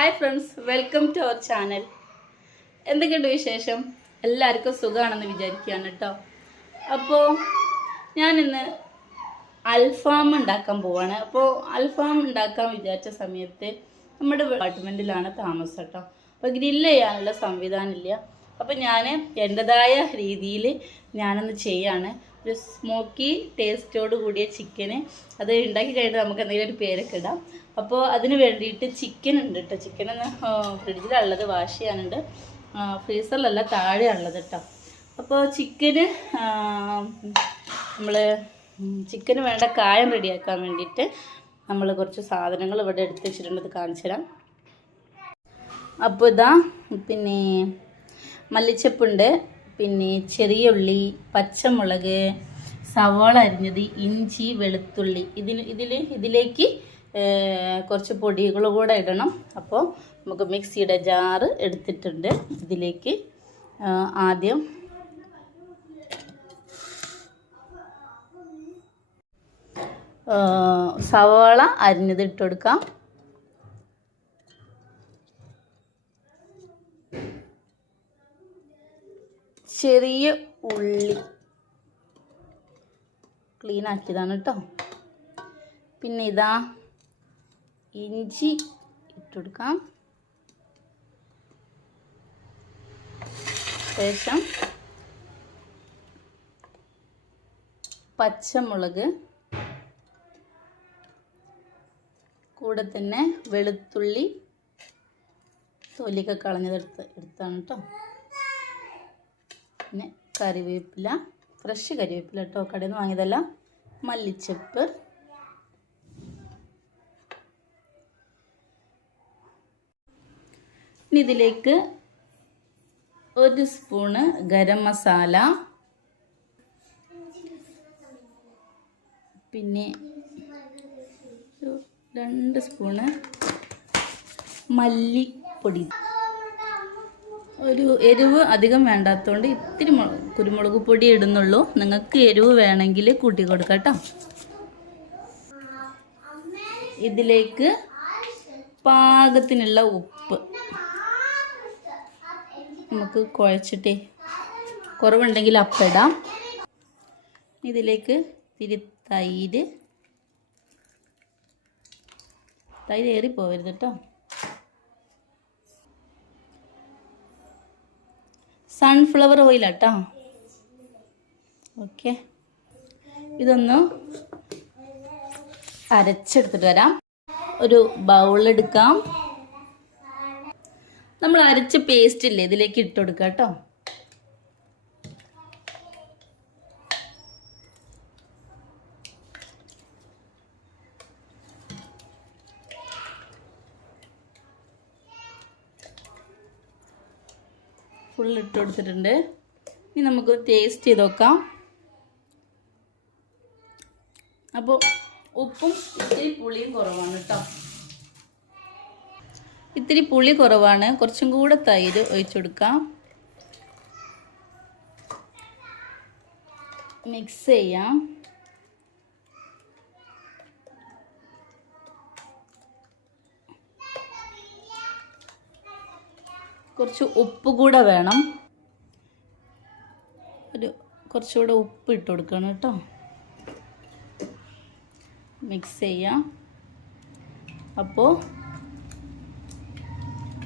Hi friends welcome to our channel. എന്തൊക്കെയുണ്ട് വിശേഷം? എല്ലാവർക്കും സുഖമാണെന്ന് വിചാരിക്കുകയാണ് കേട്ടോ. അപ്പോൾ ഞാനിന്ന് അൽഫാം ഉണ്ടാക്കാൻ പോവാണ്. അപ്പോൾ അൽഫാം ഉണ്ടാക്കാൻ വിചാരിച്ച സമയത്ത് നമ്മുടെ അപ്പാർട്ട്മെന്റിലാണ് താമസം കേട്ടോ. അപ്പോൾ ഗ്രില്ല് ചെയ്യാനുള്ള സംവിധാനമില്ല. അപ്പോൾ ഞാൻ എന്റെതായ രീതിയിൽ ഞാനൊന്ന് ചെയ്യാണ്. ഒരു സ്മോക്കി ടേസ്റ്റോട് കൂടിയ ചിക്കന് അത് ഉണ്ടാക്കി കഴിഞ്ഞിട്ട് നമുക്ക് എന്തെങ്കിലും ഒരു പേരൊക്കെ ഇടാം. അപ്പോൾ അതിന് വേണ്ടിയിട്ട് ചിക്കൻ ഉണ്ട് കേട്ടോ ചിക്കൻ ഒന്ന് ഫ്രിഡ്ജിലുള്ളത് വാഷ് ചെയ്യാനുണ്ട്. ഫ്രീസറിലല്ല താഴെയുള്ളത് കേട്ടോ അപ്പോൾ ചിക്കന് നമ്മൾ ചിക്കന് വേണ്ട കായം റെഡിയാക്കാൻ വേണ്ടിയിട്ട് നമ്മൾ കുറച്ച് സാധനങ്ങൾ ഇവിടെ എടുത്ത് വെച്ചിട്ടുണ്ട്. അത് കാണിച്ചു തരാം. അപ്പോൾ ഇതാ പിന്നെ മല്ലിച്ചപ്പുണ്ട് പിന്നെ ചെറിയ ഉള്ളി പച്ചമുളക് സവാള അരിഞ്ഞത് ഇഞ്ചി വെളുത്തുള്ളി. ഇതിന് ഇതിൽ ഇതിലേക്ക് കുറച്ച് പൊടികൾ കൂടെ ഇടണം. അപ്പോൾ നമുക്ക് മിക്സിയുടെ ജാറ് എടുത്തിട്ടുണ്ട്. ഇതിലേക്ക് ആദ്യം സവാള അരിഞ്ഞത് ഇട്ട് കൊടുക്കാം. ചെറിയ ഉള്ളി ക്ലീൻ ആക്കിയതാണ് കേട്ടോ. പിന്നെ ഇതാ ഇഞ്ചി ഇട്ടുകൊടുക്കാം ശേഷം പച്ചമുളക് കൂടെ തന്നെ വെളുത്തുള്ളി തൊലിയൊക്കെ കളഞ്ഞതെടുത്ത് എടുത്താണ് കേട്ടോ പിന്നെ കറിവേപ്പില ഫ്രഷ് കറിവേപ്പില കേട്ടോ കടയിൽ നിന്ന് വാങ്ങിയതല്ല മല്ലിച്ചപ്പ്. ഇനി ഇതിലേക്ക് ഒരു സ്പൂണ് ഗരം മസാല പിന്നെ രണ്ട് സ്പൂണ് മല്ലിപ്പൊടി. ഒരു എരിവ് അധികം വേണ്ടാത്തതുകൊണ്ട് ഇത്തിരി കുരുമുളക് പൊടി ഇടുന്നുള്ളൂ. നിങ്ങൾക്ക് എരിവ് വേണമെങ്കിൽ കൂട്ടി കൊടുക്കാം കേട്ടോ ഇതിലേക്ക് പാകത്തിനുള്ള ഉപ്പ്. നമുക്ക് കുഴച്ചിട്ട് കുറവുണ്ടെങ്കിൽ അപ്പിടാം ഇതിലേക്ക് തിരി തൈര്. തൈര് ഏറി പോകരുത് കേട്ടോ സൺഫ്ലവർ ഓയിലാട്ടോ ഓക്കെ ഇതൊന്ന് അരച്ചെടുത്തിട്ട് വരാം. ഒരു ബൗളെടുക്കാം നമ്മൾ അരച്ച പേസ്റ്റ് ഇല്ലേ ഇതിലേക്ക് ഇട്ട് കേട്ടോ. ഫുൾ ഇട്ട് കൊടുത്തിട്ടുണ്ട്. ഇനി നമുക്ക് ടേസ്റ്റ് ചെയ്ത് നോക്കാം. അപ്പോൾ ഉപ്പും ഇത്തിരി പുളിയും കുറവാണ് കേട്ടോ. ഇത്തിരി പുളി കുറവാണ്. കുറച്ചും കൂടെ തൈര് ഒഴിച്ചെടുക്കാം മിക്സ് ചെയ്യാം. കുറച്ച് ഉപ്പ് കൂടെ വേണം. ഒരു കുറച്ചുകൂടെ ഉപ്പ് ഇട്ട് കൊടുക്കണം കേട്ടോ. മിക്സ് ചെയ്യാം. അപ്പോൾ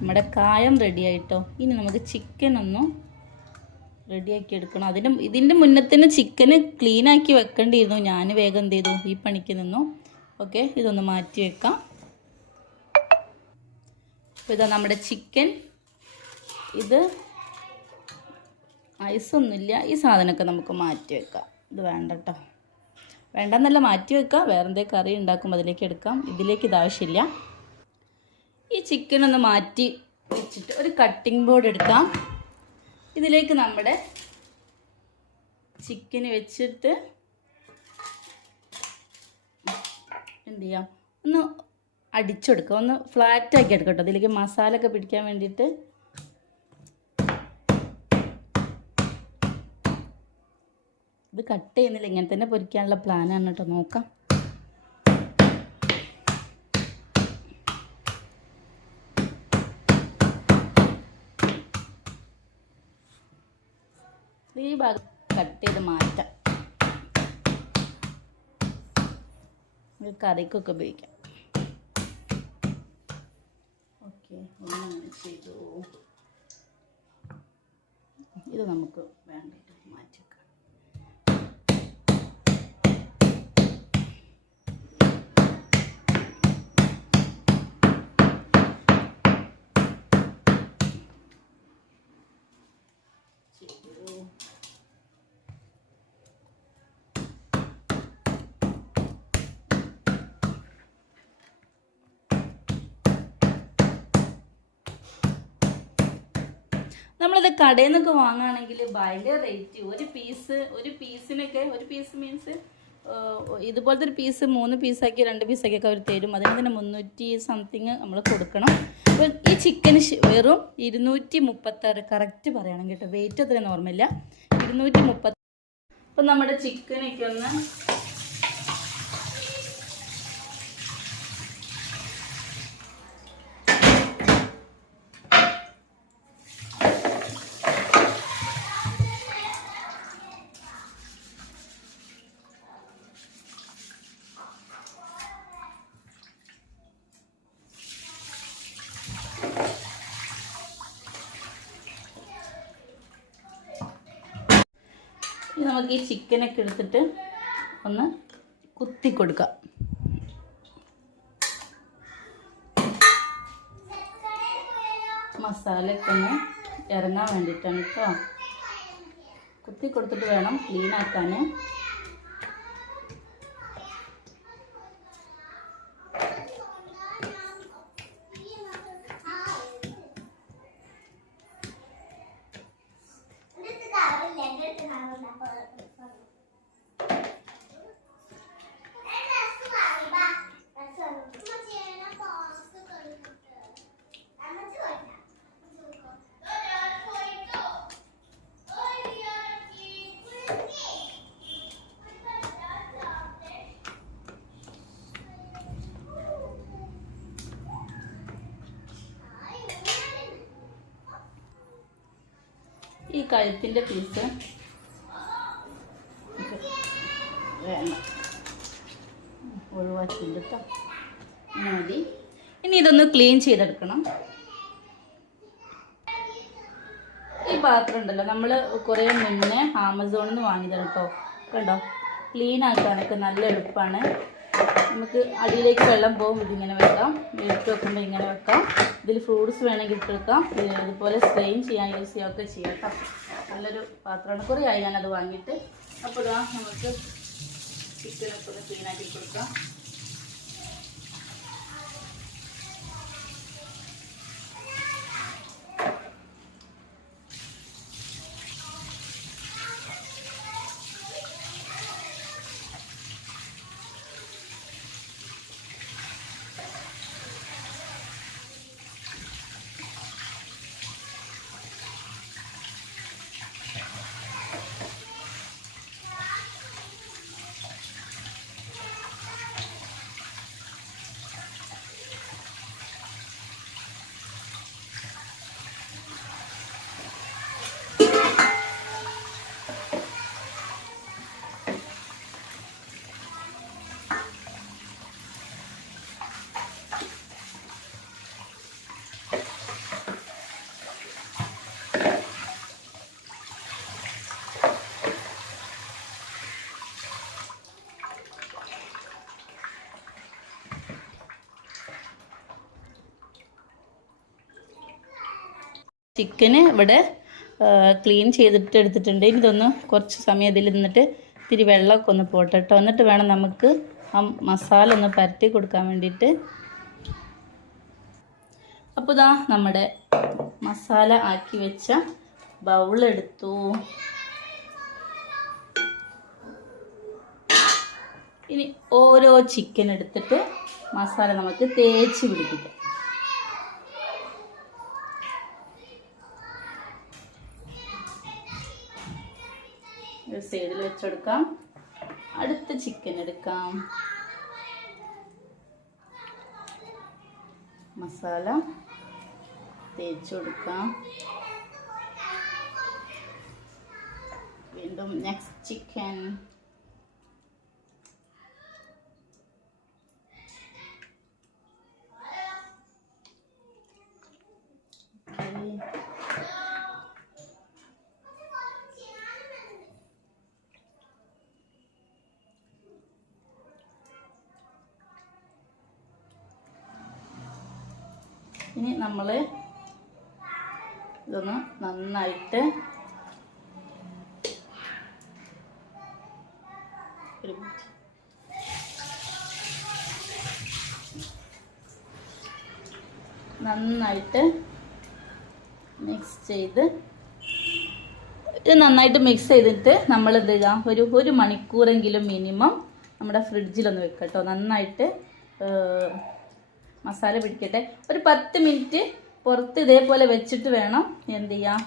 നമ്മുടെ കായം റെഡി ആയിട്ടോ? ഇനി നമുക്ക് ചിക്കൻ ഒന്ന് റെഡിയാക്കി എടുക്കണം. അതിന് ഇതിന്റെ മുന്നത്തിന് ചിക്കന് ക്ലീനാക്കി വെക്കേണ്ടിയിരുന്നു. ഞാൻ വേഗം എന്ത് ചെയ്തു? ഈ പണിക്ക് നിന്നു. ഓക്കെ ഇതൊന്ന് മാറ്റി വെക്കാം. അപ്പോൾ ഇതാ നമ്മുടെ ചിക്കൻ ഇത് ഐസൊന്നുമില്ല ഈ സാധനമൊക്കെ നമുക്ക് മാറ്റി വെക്കാം. ഇത് വേണ്ട കേട്ടോ വേണ്ടെന്നല്ല മാറ്റി വെക്കാം. വേറെ എന്തെങ്കിലും കറി ഉണ്ടാക്കുമ്പോൾ അതിലേക്ക് എടുക്കാം. ഇതിലേക്ക് ഇത് ആവശ്യമില്ല. ഈ ചിക്കൻ ഒന്ന് മാറ്റി വെച്ചിട്ട് ഒരു കട്ടിംഗ് ബോർഡ് എടുക്കാം. ഇതിലേക്ക് നമ്മുടെ ചിക്കന് വെച്ചിട്ട് എന്ത് ചെയ്യാം? ഒന്ന് അടിച്ചെടുക്കുക ഒന്ന് ഫ്ലാറ്റ് ആക്കി എടുക്കാം കേട്ടോ. അതിലേക്ക് മസാല ഒക്കെ പിടിക്കാൻ വേണ്ടിയിട്ട്. ഇത് കട്ട് ചെയ്യുന്നില്ല. ഇങ്ങനെ തന്നെ പൊരിക്കാനുള്ള പ്ലാനാണ് കേട്ടോ. നോക്കാം. ഭാഗം കട്ട് ചെയ്ത് മാറ്റാം. കറിക്കൊക്കെ ഉപയോഗിക്കാം. ഓക്കെ ഒന്നങ്ങനെ ചെയ്തു. ഇത് നമുക്ക് വേണ്ടിയിട്ട് മാറ്റി വെക്കാം ചെയ്തു നമ്മളിത് കടയിൽ നിന്നൊക്കെ വാങ്ങുകയാണെങ്കിൽ ഭയങ്കര റേറ്റ് ഒരു പീസ് ഒരു പീസിനൊക്കെ ഒരു പീസ് മീൻസ് ഇതുപോലത്തെ ഒരു പീസ് മൂന്ന് പീസാക്കി രണ്ട് പീസാക്കി ഒക്കെ അവർ തരും. അതിന് തന്നെ മുന്നൂറ്റി സംതിങ് നമ്മൾ കൊടുക്കണം. അപ്പോൾ ഈ ചിക്കൻ വെറും ഇരുന്നൂറ്റി മുപ്പത്താറ് കറക്റ്റ് പറയണം കേട്ടോ. വെയിറ്റ് അത്ര നോർമല്ല ഇരുന്നൂറ്റി മുപ്പത്തി അപ്പം നമ്മുടെ ചിക്കനൊക്കെ ഒന്ന് ഇനി നമുക്ക് ഈ ചിക്കനൊക്കെ എടുത്തിട്ട് ഒന്ന് കുത്തി കൊടുക്കാം മസാലയൊക്കെ ഒന്ന് ഇറങ്ങാൻ വേണ്ടിയിട്ടാണ് കേട്ടോ കുത്തി കൊടുത്തിട്ട് വേണം ക്ലീൻ ആക്കാൻ കഴുത്തിന്റെ പീസ് കേട്ടോ മതി. ഇനി ഇതൊന്ന് ക്ലീൻ ചെയ്തെടുക്കണം. ഈ പാത്രം ഉണ്ടല്ലോ നമ്മൾ കുറേ മുന്നേ ആമസോണിൽ നിന്ന് വാങ്ങിയതാണ് കേട്ടോ കണ്ടോ? ക്ലീൻ ആക്കാനൊക്കെ നല്ല എളുപ്പമാണ് നമുക്ക് അടിയിലേക്ക് വെള്ളം പോകും ഇതിങ്ങനെ വെക്കാം. മേടിച്ച് വെക്കുമ്പോൾ ഇങ്ങനെ വെക്കാം. ഇതിൽ ഫ്രൂട്ട്സ് വേണമെങ്കിൽ ഇട്ട് വെക്കാം. ഇത് ഇതുപോലെ സ്ട്രെയിൻ ചെയ്യാൻ യൂസ് ചെയ്യുകയൊക്കെ ചെയ്യാം കേട്ടോ നല്ലൊരു പാത്രമാണ്. കുറേ ആയി ഞാനത് വാങ്ങിയിട്ട്. അപ്പോൾ നമുക്ക് ചിക്കനൊക്കെ ക്ലീൻ കൊടുക്കാം. ചിക്കന് ഇവിടെ ക്ലീൻ ചെയ്തിട്ട് എടുത്തിട്ടുണ്ട്. ഇതൊന്ന് കുറച്ച് സമയം ഇതിൽ നിന്നിട്ട് ഇത്തിരി വെള്ളമൊക്കെ ഒന്ന് പോട്ടെ കേട്ടോ. എന്നിട്ട് വേണം നമുക്ക് ആ മസാല ഒന്ന് പരത്തി കൊടുക്കാൻ വേണ്ടിയിട്ട്. അപ്പോൾ ഇതാ നമ്മുടെ മസാല ആക്കി വെച്ച ബൗളെടുത്തു ഇനി ഓരോ ചിക്കൻ എടുത്തിട്ട് മസാല നമുക്ക് തേച്ച് പിടിപ്പിക്കാം. സൈഡിൽ വെച്ചെടുക്കാം. അടുത്ത ചിക്കൻ എടുക്കാം. മസാല തേച്ച് കൊടുക്കാം. വീണ്ടും നെക്സ്റ്റ് ചിക്കൻ ഇനി നമ്മൾ ഇതൊന്ന് നന്നായിട്ട് നന്നായിട്ട് മിക്സ് ചെയ്ത് ഇത് നന്നായിട്ട് മിക്സ് ചെയ്തിട്ട് നമ്മൾ എന്ത് ചെയ്യാം ഒരു ഒരു മണിക്കൂറെങ്കിലും മിനിമം നമ്മുടെ ഫ്രിഡ്ജിലൊന്ന് വെക്കാം കേട്ടോ. നന്നായിട്ട് മസാല പിടിക്കട്ടെ. ഒരു പത്ത് മിനിറ്റ് പുറത്ത് ഇതേപോലെ വെച്ചിട്ട് വേണം എന്ത് ചെയ്യാം?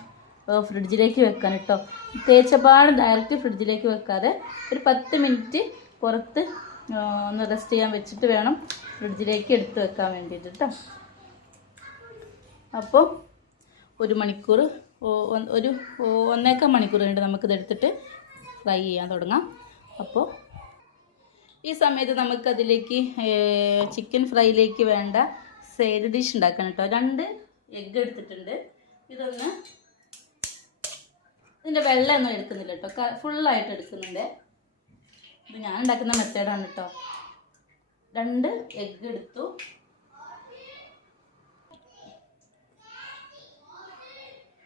ഫ്രിഡ്ജിലേക്ക് വെക്കാൻ കേട്ടോ തേച്ചപാട് ഡയറക്റ്റ് ഫ്രിഡ്ജിലേക്ക് വെക്കാതെ ഒരു പത്ത് മിനിറ്റ് പുറത്ത് ഒന്ന് റെസ്റ്റ് ചെയ്യാൻ വെച്ചിട്ട് വേണം ഫ്രിഡ്ജിലേക്ക് എടുത്ത് വെക്കാൻ വേണ്ടിയിട്ട് കേട്ടോ അപ്പോൾ ഒരു മണിക്കൂർ ഒരു ഒന്നേക്കാൾ മണിക്കൂർ കഴിഞ്ഞിട്ട് നമുക്കിത് എടുത്തിട്ട് ഫ്രൈ ചെയ്യാൻ തുടങ്ങാം. അപ്പോൾ ഈ സമയത്ത് നമുക്കതിലേക്ക് ചിക്കൻ ഫ്രൈയിലേക്ക് വേണ്ട സൈഡ് ഡിഷ് ഉണ്ടാക്കണം കേട്ടോ. രണ്ട് എഗ്ഗ് എടുത്തിട്ടുണ്ട്. ഇതൊന്ന് ഇതിന്റെ വെള്ളമൊന്നും എടുക്കുന്നില്ല കേട്ടോ. ഫുള്ളായിട്ട് എടുക്കുന്നുണ്ട്. ഇത് ഞാൻ ഉണ്ടാക്കുന്ന മെത്തേഡാണ് കേട്ടോ. രണ്ട് എഗ്ഗ് എടുത്തു.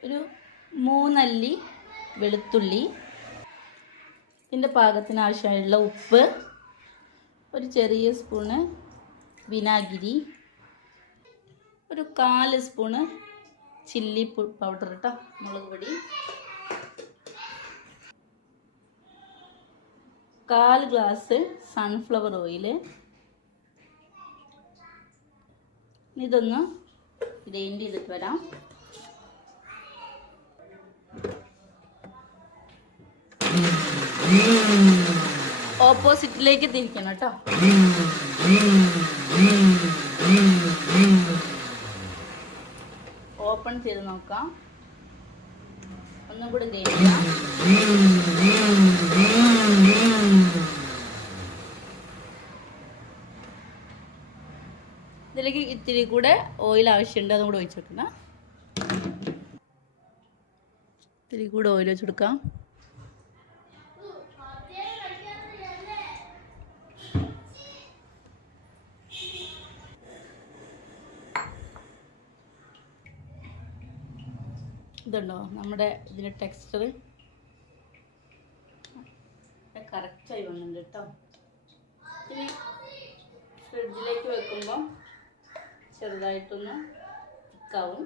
ഒരു മൂന്നല്ലി വെളുത്തുള്ളി. ഇതിന്റെ പാകത്തിന് ആവശ്യമായുള്ള ഉപ്പ്. ഒരു ചെറിയ സ്പൂണ് വിനാഗിരി ഒരു കാൽ സ്പൂണ് ചില്ലി പൗഡർ കേട്ടോ മുളക് പൊടി. കാൽ ഗ്ലാസ് സൺഫ്ലവർ ഓയിൽ ഇതൊന്ന് ഗ്രൈൻഡ് ചെയ്തിട്ട് വരാം. ഓപ്പോസിറ്റിലേക്ക് തിരിക്കണം കേട്ടോ. ഓപ്പൺ ചെയ്ത് നോക്കാം. ഒന്നും കൂടി ഗ്രൈൻഡ് ഇതിലേക്ക് ഇത്തിരി കൂടെ ഓയിൽ ആവശ്യമുണ്ട് അതും കൂടെ ഒഴിച്ചു കൊടുക്കണം ഇത്തിരി കൂടെ ഓയിൽ വെച്ച് ഇതുണ്ടോ? നമ്മുടെ ഇതിന്റെ ടെക്സ്ചർ കറക്റ്റായി വന്നിട്ടുണ്ട് കേട്ടോ ഇനി ഫ്രിഡ്ജിലേക്ക് വെക്കുമ്പോൾ ചെറുതായിട്ടൊന്ന് തിക്കാവും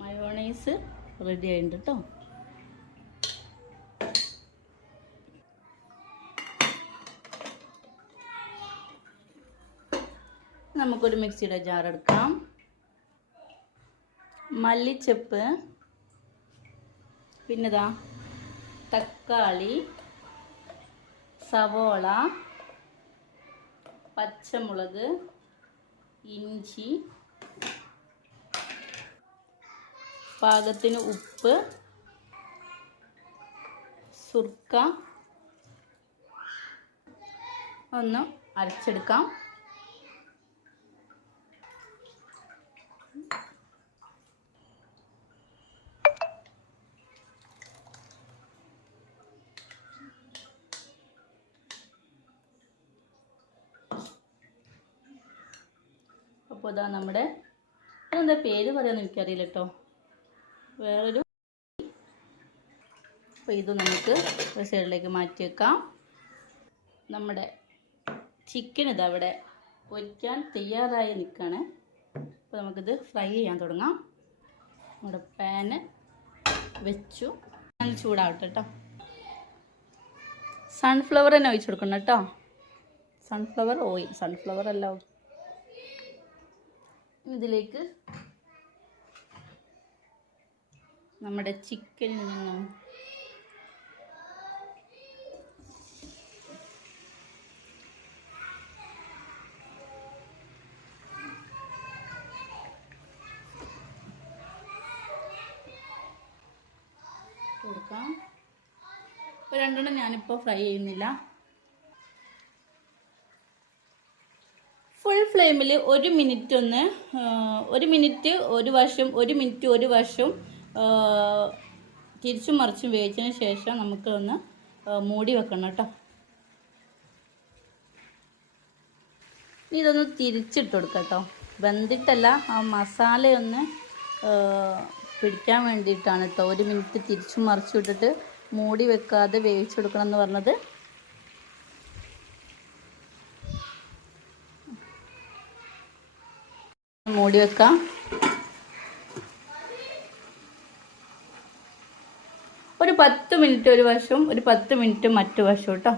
മയോണൈസ് റെഡി ആയിട്ടുണ്ട് കേട്ടോ നമുക്കൊരു മിക്സിയുടെ ജാർ എടുക്കാം. മല്ലിച്ചെപ്പ് പിന്നെതാ തക്കാളി സവോള പച്ചമുളക് ഇഞ്ചി പാകത്തിന് ഉപ്പ് സുർക്ക. ഒന്ന് അരച്ചെടുക്കാം. അപ്പോൾ നമ്മുടെ അതെന്താ പേര് പറയാമെന്ന് എനിക്കറിയില്ല കേട്ടോ. വേറൊരു അപ്പോൾ ഇത് നമുക്ക് സൈഡിലേക്ക് മാറ്റി വെക്കാം. നമ്മുടെ ചിക്കൻ ഇത് അവിടെ പൊരിക്കാൻ തയ്യാറായി നിൽക്കുകയാണ് അപ്പോൾ നമുക്കിത് ഫ്രൈ ചെയ്യാൻ തുടങ്ങാം. നമ്മുടെ പാന് വെച്ചു. നല്ല ചൂടാവട്ടെ കേട്ടോ സൺഫ്ലവർ തന്നെ ഒഴിച്ചു കൊടുക്കണം കേട്ടോ സൺഫ്ലവർ ഓയിൽ സൺഫ്ലവർ അല്ല. ഇതിലേക്ക് നമ്മുടെ ചിക്കനിൽ നിന്നും കൊടുക്കാം. ഇപ്പോൾ രണ്ടെണ്ണം ഞാനിപ്പോൾ ഫ്രൈ ചെയ്യുന്നില്ല. ഫ്ലെയിമിൽ ഒരു മിനിറ്റ് ഒന്ന് ഒരു മിനിറ്റ് ഒരു വശം ഒരു മിനിറ്റ് ഒരു വശം തിരിച്ചും മറിച്ചും വേവിച്ചതിന് ശേഷം നമുക്കൊന്ന് മൂടി വെക്കണം കേട്ടോ. ഇതൊന്ന് തിരിച്ചിട്ട് കൊടുക്കാം കേട്ടോ. വെന്തിട്ടല്ല ആ മസാലയൊന്ന് പിടിക്കാൻ വേണ്ടിയിട്ടാണ് കേട്ടോ. ഒരു മിനിറ്റ് തിരിച്ചും മറിച്ചും ഇട്ടിട്ട് മൂടി വെക്കാതെ വേവിച്ചെടുക്കണം എന്ന് പറഞ്ഞത്. മൂടി വെക്കാം. ഒരു പത്ത് മിനിറ്റ് ഒരു വശവും ഒരു പത്ത് മിനിറ്റ് മറ്റു വശവും കേട്ടോ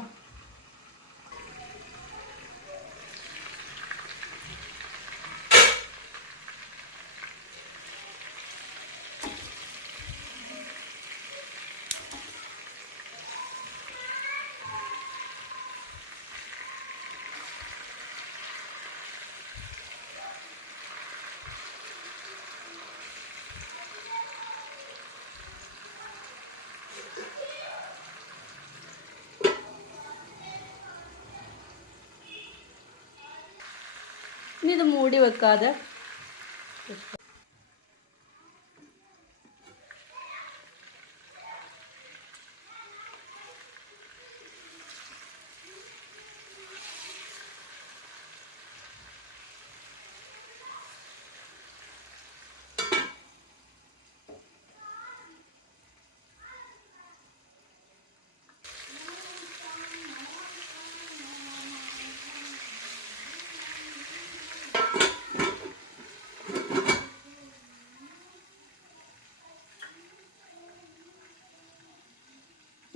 ഇത് മൂടി വെക്കാതെ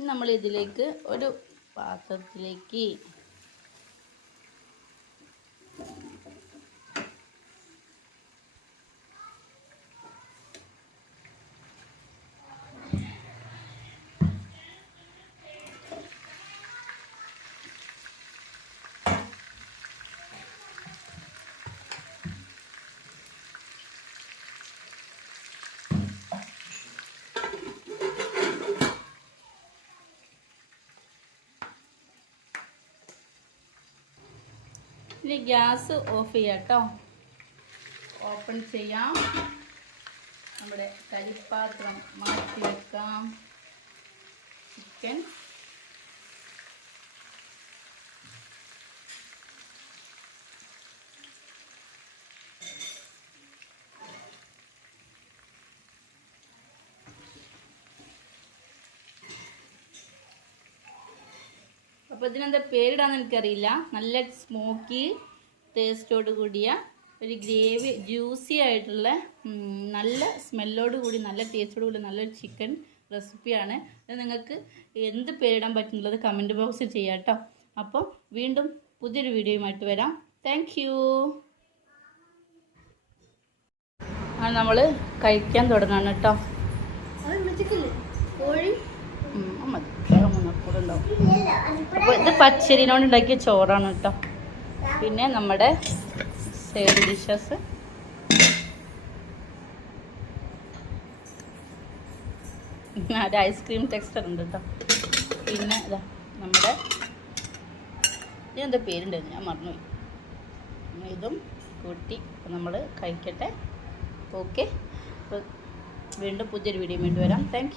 നമ്മൾ ഇതിലേക്ക് ഒരു പാത്രത്തിലേക്ക് ഇനി ഗ്യാസ് ഓഫ് ചെയ്യാം കേട്ടോ. ഓപ്പൺ ചെയ്യാം. നമ്മുടെ കരിപ്പാത്രം മാറ്റി വെക്കാം ചിക്കൻ അപ്പോൾ ഇതിനെന്താ പേരിടാന്ന് എനിക്കറിയില്ല. നല്ല സ്മോക്കി ടേസ്റ്റോട് കൂടിയ ഒരു ഗ്രേവി ജ്യൂസി ആയിട്ടുള്ള നല്ല സ്മെല്ലോട് കൂടി നല്ല ടേസ്റ്റോട് കൂടി നല്ലൊരു ചിക്കൻ റെസിപ്പിയാണ് ഇത് നിങ്ങൾക്ക് എന്ത് പേരിടാൻ പറ്റുന്നുള്ളത് കമന്റ് ബോക്സിൽ ചെയ്യാം കേട്ടോ അപ്പോൾ വീണ്ടും പുതിയൊരു വീഡിയോയുമായിട്ട് വരാം. താങ്ക് യു നമ്മൾ കഴിക്കാൻ തുടങ്ങാണ് കേട്ടോ കോഴി? ഉം, മതി വേറെ മൂന്നക്കൂടെ ഉണ്ടാവും അപ്പോൾ ഇത് പച്ചരിനോട് ഉണ്ടാക്കിയ ചോറാണ് കേട്ടോ. പിന്നെ നമ്മുടെ സൈഡ് ഡിഷസ് ഒരു ഐസ്ക്രീം ടെക്സ്റ്റർ ഉണ്ട് കേട്ടോ. പിന്നെ ഇതാ നമ്മുടെ ഇതിനെന്താ പേരുണ്ടായിരുന്നു ഞാൻ മറന്നുപോയി. ഇതും കൂട്ടി നമ്മൾ കഴിക്കട്ടെ. ഓക്കെ അപ്പോൾ വീണ്ടും പുതിയൊരു വീഡിയോ വേണ്ടി വരാം. താങ്ക്